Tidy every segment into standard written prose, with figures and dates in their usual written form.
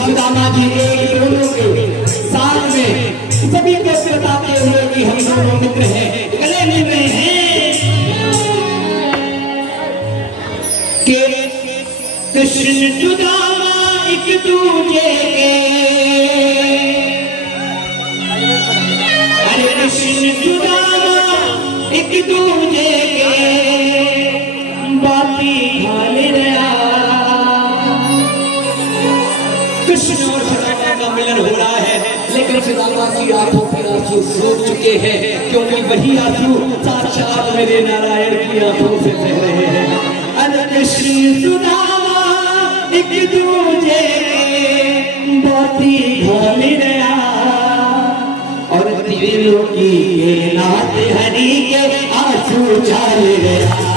सुदामा जी एक दोनों के साथ में सभी को बताते हुए कि हम दोनों मित्र हैं, गले मिल रहे हैं कि कृष्ण सुदामा एक दूजे के, अरे कृष्ण सुदामा एक दूजे के बाती खाने रहा। कृष्ण और सुदामा का मिलन हो रहा है, लेकिन सुदामा की आंखों पर आंसू सूख चुके हैं, क्योंकि वही आंसू साक्षात मेरे नारायण की आंखों से बह रहे हैं। अरे कृष्ण सुदामा एक दूजे के बाती खाने रहा, और त्रिलोकी के नाथ हरि के आंसू छाल रहा।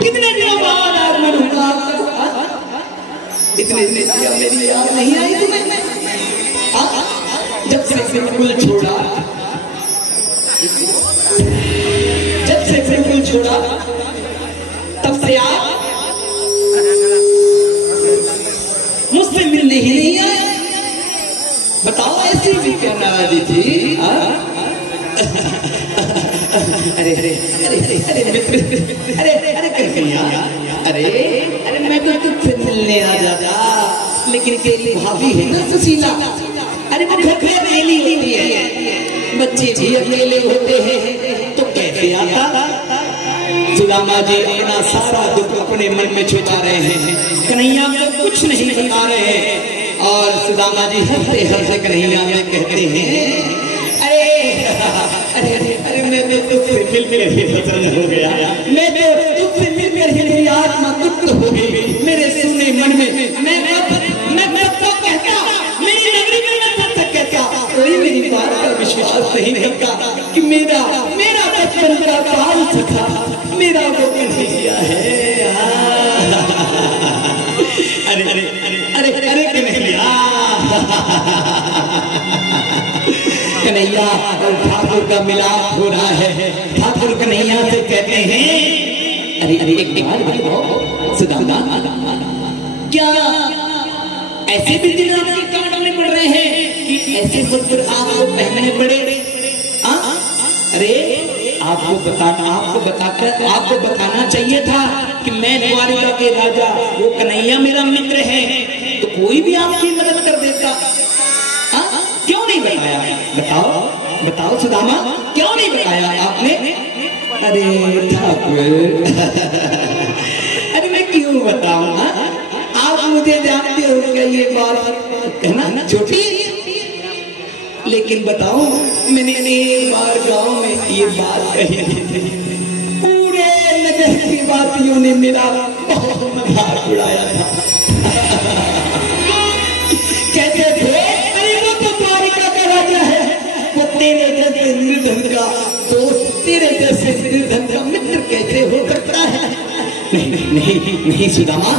कितने दिनों बाद आगमन हुआ, इतने मेरी याद नहीं आई तुम्हें? जब से बिल्कुल छोड़ा, जब से बिल्कुल छोड़ा तब से आप मुझसे मिलने ही नहीं आए। बताओ ऐसी भी क्या नाराजी थी? अरे अरे अरे अरे अरे अरे कन्हैया, अरे अरे मैं तो तुझसे मिलने आ जाता, लेकिन तेरी भाभी है ना सुशीला, अरे वो घर में अकेली होती है, बच्चे भी अकेले होते हैं, तो कैसे आता? सुदामा जी अपना सारा दुख अपने मन में छुपा रहे हैं, कन्हैया को कुछ नहीं बता रहे हैं, और सुदामा जी हंसते हंसते कन्हैया में कहते हैं अरे अरे अरे मैं तो तुझसे मिलकर ही प्रसन्न हो गया, मैं तो तुझसे मिलकर ही मेरी आत्मा तृप्त हो गई। मेरे सुने मन में मैं कब कहता, मेरी नगरी में मैं कब तक कहता, कोई मेरी बात का विश्वास नहीं करता कि मेरा बचपन का काल सखा मेरा वो कन्हैया है। अरे अरे अरे अरे अरे कन्हैया, कन्हैया और ठाकुर का मिलाप हो रहा है। ठाकुर कन्हैया से कहते हैं अरे अरे एक बात बताओ सुदामा, क्या ऐसे भी दिन आपके काटने पड़ रहे हैं कि ऐसे वस्त्र आपको पहनने पड़े? अरे आपको बताना चाहिए था कि मैं द्वारिका के राजा, वो कन्हैया मेरा मित्र है, तो कोई भी आपकी मदद कर देता। क्यों नहीं बताया? बताओ बताओ सुदामा, क्यों नहीं बताया आपने? अरे ठाकुर अरे मैं क्यों बताऊं? आप मुझे जानते हो क्या, ये बात है ना छोटी, लेकिन बताओ मैंने एक बार गांव में ये बात कही थी, पूरे नगर की वासियों ने मेरा बहुत मजाक उड़ाया था। कहते थे अरे वो तो द्वारिका का राजा है, वो तेरे जैसे निर्धन का दोस्त, तेरे जैसे निर्धन का मित्र कैसे हो सकता है? नहीं नहीं नहीं नहीं सुदामा,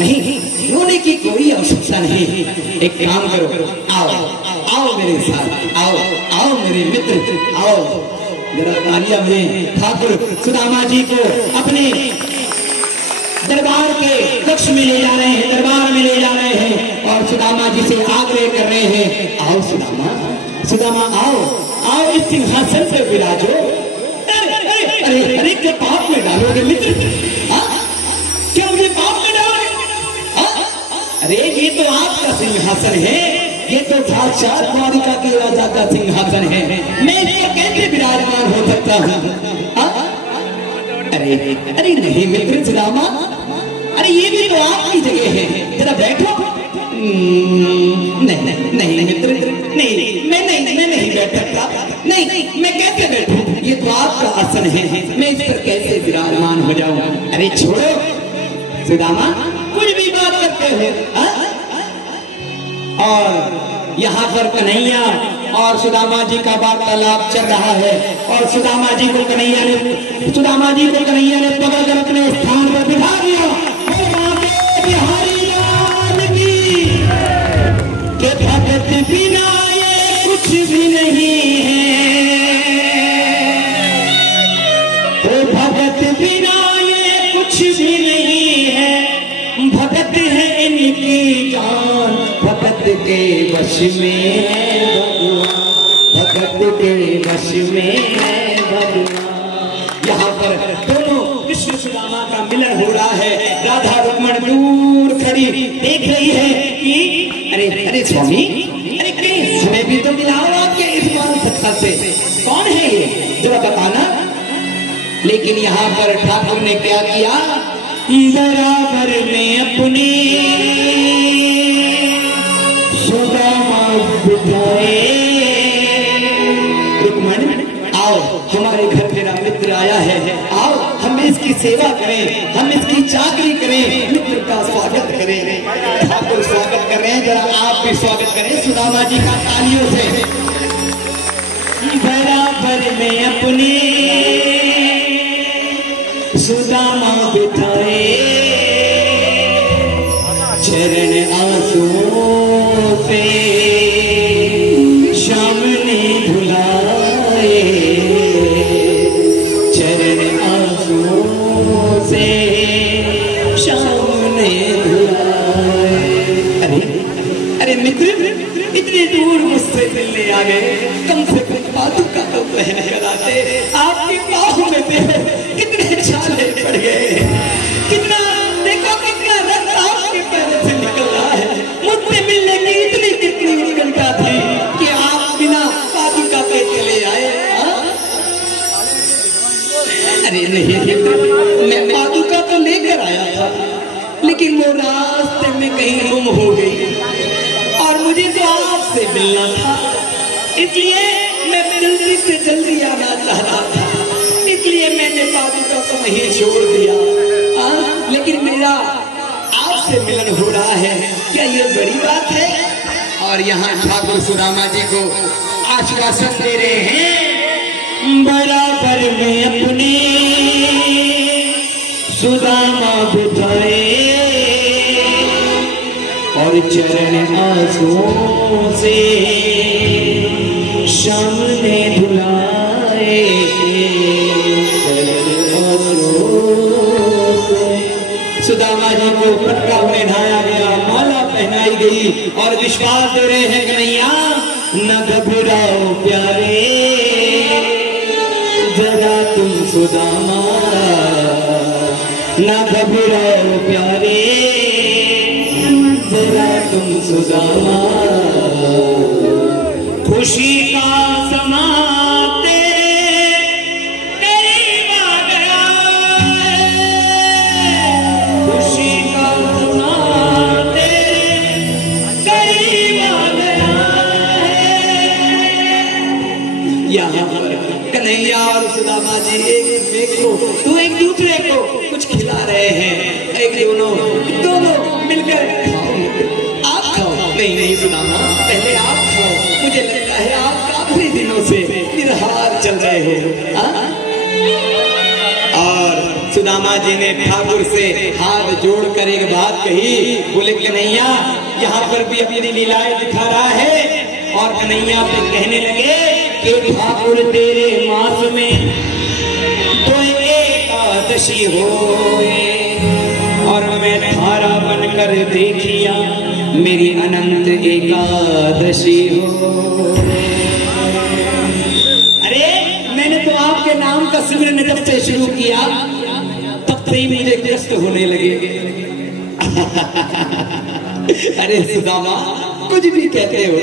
नहीं, वो सोने की कोई आवश्यकता नहीं। एक काम करो, आओ आओ मेरे साथ, आओ आओ मेरे मित्र, आओ जरा तालियां में ठाकुर सुदामा जी को अपने दरबार के कक्ष में ले जा रहे हैं, दरबार में ले जा रहे हैं और सुदामा जी से आग्रह कर रहे हैं, आओ सुदामा, सुदामा आओ आओ इस सिंहासन पर विराजो। अरे अरे क्या पाप में डालोगे मित्र? क्या मुझे पाप में डालोगे? अरे ये तो आपका सिंहासन है, ये तो साक्षात द्वारिका के राजा का सिंहासन है, मैं इस पर कैसे विराजमान हो सकता हूँ? अरे अरे नहीं मित्र सुदामा, अरे ये भी तो आपकी जगह है, जरा बैठो। नहीं नहीं नहीं मित्र, नहीं मैं नहीं बैठ सकता, नहीं मैं कैसे बैठूं? ये तो आपका आसन है, मैं इस पर कैसे विराजमान हो जाऊं? अरे छोड़ो सुदामा, कुछ भी बात करते हो। और यहाँ पर कन्हैया और सुदामा जी का वार्तालाप चल रहा है और सुदामा जी को कन्हैया ने पकड़कर अपने स्थान पर बिठा दिया। बिहारी लाल की के भगत बिना ये कुछ भी नहीं है, वो भगत बिना ये कुछ भी नहीं है, भगत है इनकी जान, भगत के वश में है भगवान, भगत के वश में है भगवान। यहाँ पर दोनों कृष्ण सुदामा का मिलन हो रहा है। राधा रुक्मण दूर खड़ी देख रही है कि अरे अरे स्वामी, अरे कहीं हमें भी तो मिलाओ आपके इस मान सत्ता से, कौन है ये जरा बताना। लेकिन यहाँ पर ठाकुर ने क्या किया, बराबर में अपने सुदामा बिठाए। रुक्मण आओ, हमारे घर मेरा मित्र आया है, आओ हम इसकी सेवा करें, हम इसकी चाकरी करें, मित्र का स्वागत करें। ठाकुर स्वागत कर रहे हैं, जरा आप भी स्वागत करें सुदामा जी का तालियों से। बराबर में अपने सुदामा बिठाए, चरण आंसुओं पे श्याम ने धुलाए, चरण आंसुओं से श्याम ने धुलाए। अरे अरे मित्र, इतनी दूर मुझसे मिलने आ गए, कम से कम पादुका तो पहन कर आते। आपकी बाहों में कितने छाले पड़ गए, कितना देखो कितना रक्त आपके पैर से निकल रहा है। मुझसे मिलने की इतनी कितनी उत्कंठा थी कि आप बिना पादुका पे चले आए। अरे नहीं, मैं पादुका तो लेकर आया था, लेकिन वो रास्ते में कहीं गुम हो गई और मुझे तो आपसे मिलना था, इसलिए मैं जल्दी से जल्दी आना चाह रहा था, इसलिए मैंने पादुका को वहीं छोड़ दिया। लेकिन मेरा आपसे मिलन हो रहा है, क्या ये बड़ी बात है? और यहाँ ठाकुर सुदामा जी को आश्वासन दे रहे हैं, बराबर में अपने सुदामा बिठाए और चरण आंसुओं से श्याम ने धुलाए, सुदामा जी को पटका पहनाया गया, माला पहनाई गई और विश्वास दे रहे हैं कन्हैया, न घबराओ प्यारे, जरा तुम सुदामा, न घबराओ प्यारे, जरा तुम सुदामा, खुशी का समा कन्हैया और सुदामा जी एक दूसरे को कुछ खिला रहे हैं, एक दोनों मिलकर खाओ, आप खाओ। नहीं सुदामा, पहले आप खाओ, मुझे लगता है आप काफी दिनों से निराहार चल रहे हो। और सुदामा जी ने ठाकुर से हाथ जोड़कर एक बात कही, बोले कन्हैया यहाँ पर भी अपनी लीलाएं दिखा रहा है। और कन्हैया पे कहने लगे कि ठाकुर तेरे मास में तो एकादशी होए और मैं थारा बनकर देखिया मेरी अनंत एकादशी हो। अरे मैंने तो आपके नाम का सिमरन जब से शुरू किया तब से ही मुझे कष्ट होने लगे। अरे सुदामा कुछ भी कहते हो,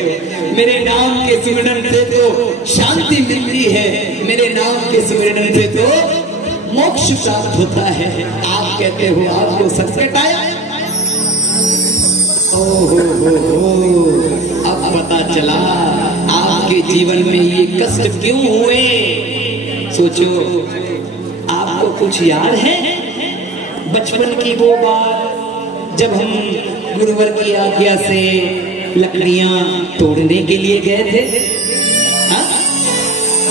मेरे नाम के सिमरन से तो शांति मिलती है, मेरे नाम के सिमरन से तो मोक्ष प्राप्त होता है। आप कहते हो आपको संकट आया, अब पता चला आपके जीवन में ये कष्ट क्यों हुए। सोचो, आपको कुछ याद है बचपन की वो बात जब हम गुरुवर की आज्ञा से लकड़ियां तोड़ने के लिए गए थे?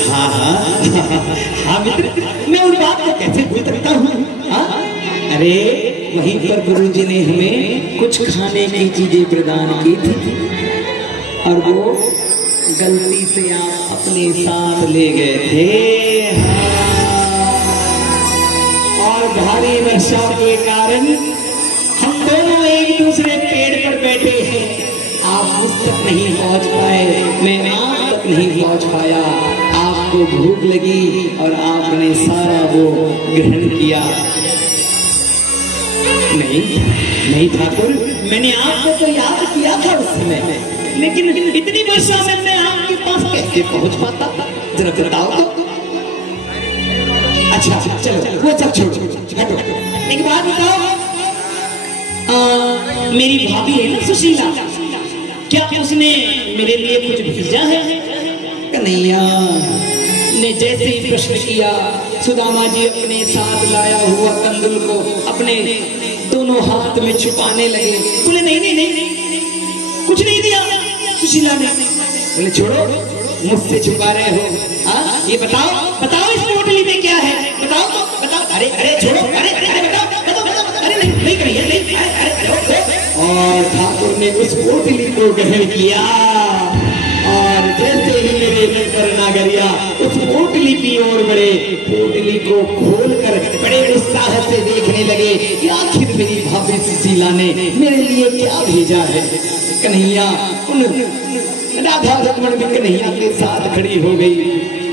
हाँ हाँ मित्र, मैं उन बात को कैसे भूल सकता हूँ। अरे वहीं पर गुरुजी ने हमें कुछ खाने की चीजें प्रदान की थी और वो गलती से आप अपने साथ ले गए थे। और भारी वर्षा के कारण हम दोनों एक दूसरे पेड़ पर बैठे हैं। आप उस तक नहीं पहुंच पाए, मैं आप तक नहीं पहुंच पाया। आपको भूख लगी और आपने सारा वो ग्रहण किया। नहीं ठाकुर, मैंने आपको तो याद किया था उस समय, लेकिन इतनी वर्षा में मैं आपके पास कैसे पहुंच पाता, जरा बताओ तो। अच्छा चलो वो सब छोड़ो, एक बात बताओ, मेरी भाभी है ना सुशीला, क्या उसने मेरे लिए कुछ भेजा है? कन्हैया ने जैसे ही प्रश्न किया, सुदामा जी अपने साथ लाया हुआ कंदुल को अपने दोनों हाथ में छुपाने लगे। बोले नहीं नहीं नहीं, कुछ नहीं दिया सुशीला ने। बोले छोड़ो, मुझसे छुपा रहे हो। ये बताओ बताओ इस पोटली में क्या है, बताओ तो बताओ। अरे अरे छोड़ो, अरे अरे बताओ, अरे नहीं नहीं करिए, नहीं अरे। और ठाकुर ने उस पोटली को ग्रहण किया और जैसे ही मेरे मन पर नागरिया उस पोटली की ओर बढ़े, पोटली को खोलकर बड़े उत्साह से देखने लगे कि आखिर मेरी भाभी सुशीला ने मेरे लिए क्या भेजा है। कन्हैया उन राधा रमन भी कन्हैया के साथ खड़ी हो गई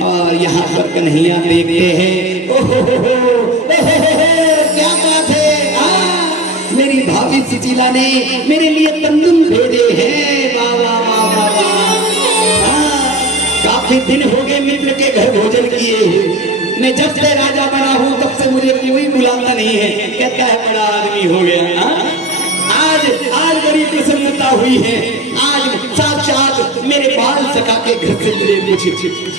और यहाँ पर कन्हैया देखते हैं, ओहो क्या बात है, मेरी भाभी सुशीला ने मेरे लिए तंदुल भेजे हैं। वाह वाह वाह वाह वाह, काफी दिन हो गए मित्र के घर भोजन किए हुए। मैं जब से राजा बना हूँ तब से मुझे कोई बुलाता नहीं है, कहता है बड़ा आदमी हो गया। आज बड़ी प्रसन्नता हुई है, आज साक्षात मेरे बाल सका के घर से मुझे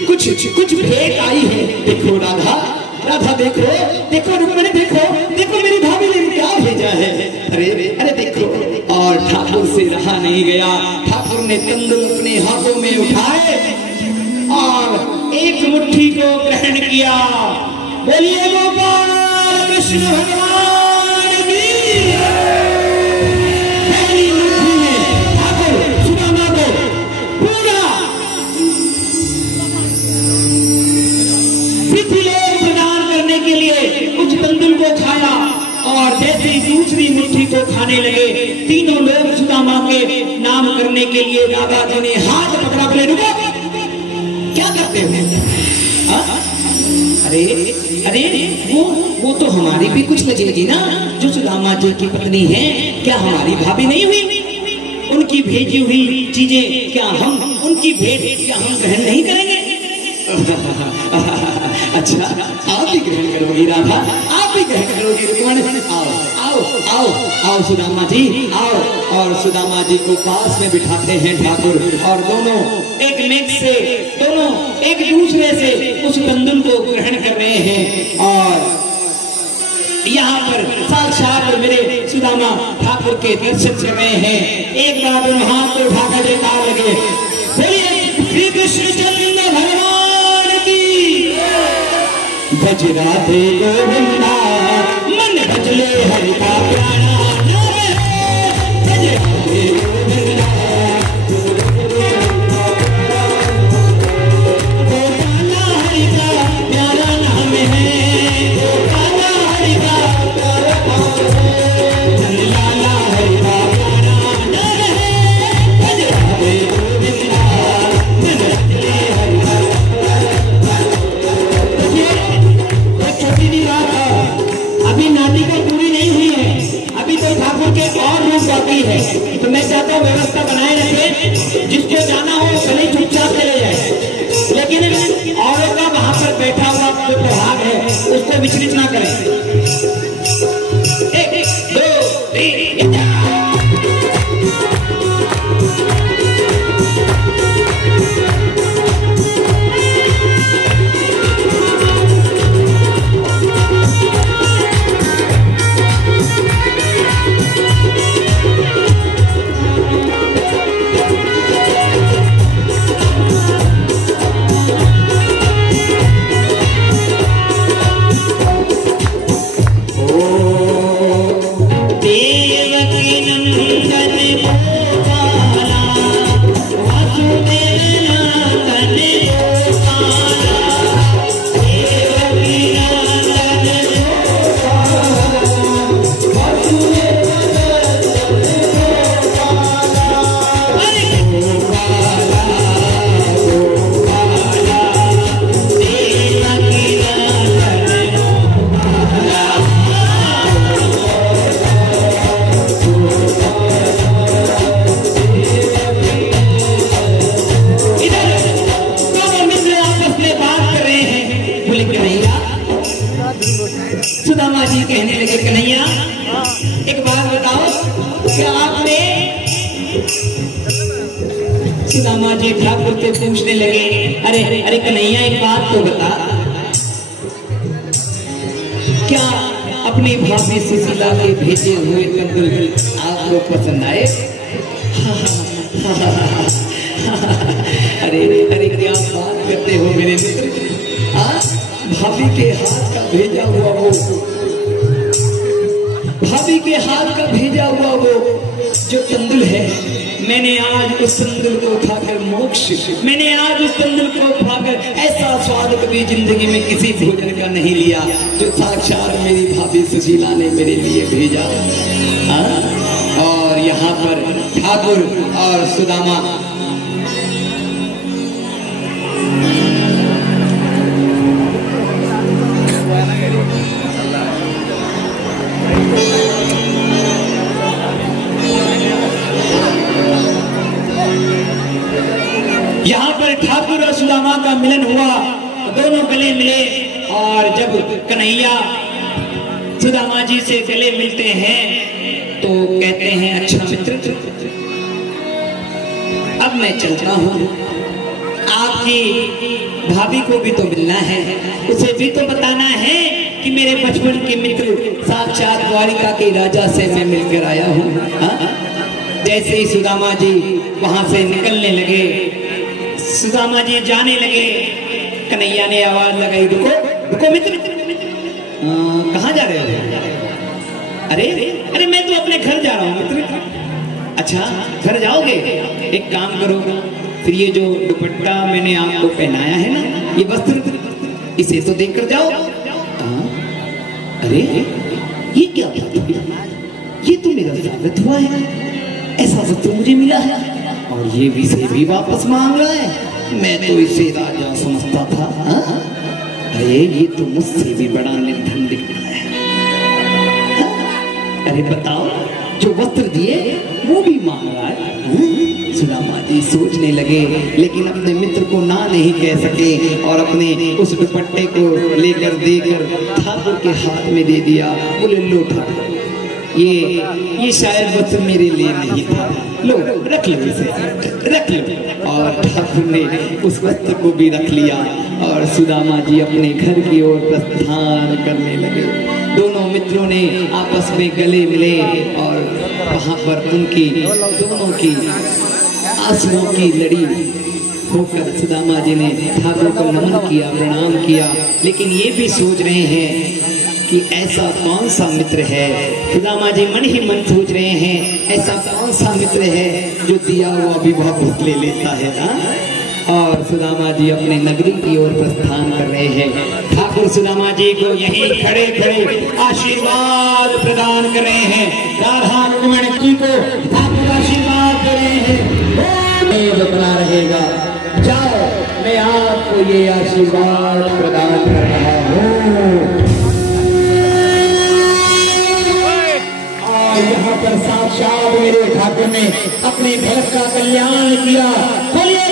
कुछ भेंट आई है। देखो राधा राधा, देखो देखो रुक्मिणी, देखो देखो मेरी भाभी ने क्या भेजा है। अरे अरे देखो। और ठाकुर से रहा नहीं गया, ठाकुर ने तंदुल अपने हाथों में उठाए और एक मुट्ठी को ग्रहण किया। बोलिए गोपाल कृष्ण भगवान की। पहली मुट्ठी में ठाकुर सुदामा को पूरा पृथ्वीलोक प्रदान करने के लिए उस तंदुल को खाया और जैसे ही दूसरी मुट्ठी को खाने लगे, तीनों लोग सुदामा के नाम करने के लिए राधा जी ने हाथ पकड़ा। बोले रुको, क्या करते हो? अरे अरे वो तो हमारी भी कुछ लगेगी ना, जो सुदामा जी की पत्नी है, क्या हमारी भाभी नहीं हुई? उनकी भेजी हुई चीजें क्या हम उनकी भेंट क्या हम ग्रहण नहीं करेंगे? अच्छा आप भी ग्रहण करोगी राधा, आप भी ग्रहण करोगी रुक्मिणी। आओ आओ आओ आओ सुदामा जी आओ। और सुदामा जी को पास में बिठाते हैं ठाकुर और दोनों एक दूसरे से उस तंदुल को ग्रहण कर रहे हैं। और यहाँ पर साक्षात मेरे सुदामा ठाकुर के दर्शन कर रहे हैं। एक बार हाथ को उठाकर जयकार लगे, बोलिए श्री कृष्ण चंद्र भगवान की। बज राधे गोविंदा। तो मैं चाहता हूँ व्यवस्था बनाए रखें, जिसको जाना हो भले चुपचाप चले जाए, लेकिन औरों का वहां पर बैठा हुआ जो प्रभाग है उसको विचलित ना करें। एक दो तीन सुदामा जी कहने लगे, कन्हैया एक बात बताओ, क्या आपने? सुदामा जी ठाकुर से पूछने लगे, अरे अरे कन्हैया एक बात तो बता, क्या अपनी भाभी सुशीला के भेजे हुए कंदुल आपको पसंद आए? अरे अरे क्या बात करते हो मेरे मित्र, भाभी के हाथ का भेजा हुआ वो, भाभी के हाथ का भेजा हुआ वो जो तंदुल है, मैंने आज उस तंदुल को खाकर मोक्ष, मैंने आज उस तंदुल को खाकर ऐसा स्वाद कभी जिंदगी में किसी भोजन का नहीं लिया जो साक्षात मेरी भाभी सुशीला ने मेरे लिए भेजा। और यहाँ पर ठाकुर और सुदामा यहाँ पर ठाकुर और सुदामा का मिलन हुआ, दोनों गले मिले, और जब कन्हैया सुदामा जी से गले मिलते हैं तो कहते हैं, अच्छा मित्र अब मैं चलता हूँ, आपकी भाभी को भी तो मिलना है, उसे भी तो बताना है कि मेरे बचपन के मित्र साक्षात द्वारिका के राजा से मैं मिलकर आया हूँ। जैसे ही सुदामा जी वहां से निकलने लगे, सुदामा जी जाने लगे, कन्हैया ने आवाज लगाई, रुको रुको मित्र, कहाँ जा रहे हो? अरे अरे मैं तो अपने घर जा रहा हूँ मित्र। अच्छा घर जाओगे, एक काम करो, फिर ये जो दुपट्टा मैंने आपको पहनाया है ना, ये वस्त्र, इसे तो देकर जाओ। अरे ये क्या बात, ये तो मेरा स्वागत हुआ है, ऐसा वस्त्र मुझे मिला है और ये विषय भी वापस मांग रहा है, मैं तो इसे राजा समझता था। अरे ये तो मुझसे भी बड़ा निर्धन दिख रहा है। अरे बताओ, जो वस्त्र दिए वो भी मांग रहा है। सुदामा जी सोचने लगे, लेकिन अपने मित्र को ना नहीं कह सके और अपने उस दुपट्टे को लेकर देकर ठाकुर के हाथ में दे दिया। बोले लो ठाकुर, ये शायद वस्त्र मेरे लिए नहीं था, लो रख लो इसे, रख लो। और ठाकुर ने उस वस्त्र को भी रख लिया और सुदामा जी अपने घर की ओर प्रस्थान करने लगे। दोनों मित्रों ने आपस में गले मिले और वहां पर उनकी दोनों की आंसुओं की लड़ी होकर सुदामा जी ने ठाकुर को नमन किया, प्रणाम किया, लेकिन ये भी सोच रहे हैं कि ऐसा कौन सा मित्र है। सुदामा जी मन ही मन सोच रहे हैं ऐसा कौन सा मित्र है जो दिया हुआ भी बहुत ले लेता है ना। और सुदामा जी अपने नगरी की ओर प्रस्थान कर रहे हैं। ठाकुर सुदामा जी को यहीं खड़े खड़े आशीर्वाद प्रदान कर रहे हैं। राधा रुक्मिणी जी को ठाकुर आशीर्वाद दे रहे हैं, बना रहेगा। जाओ, मैं आपको ये आशीर्वाद प्रदान कर रहा हूँ। और यहाँ पर साक्षात मेरे ठाकुर ने अपने भक्त का कल्याण किया। बोलिए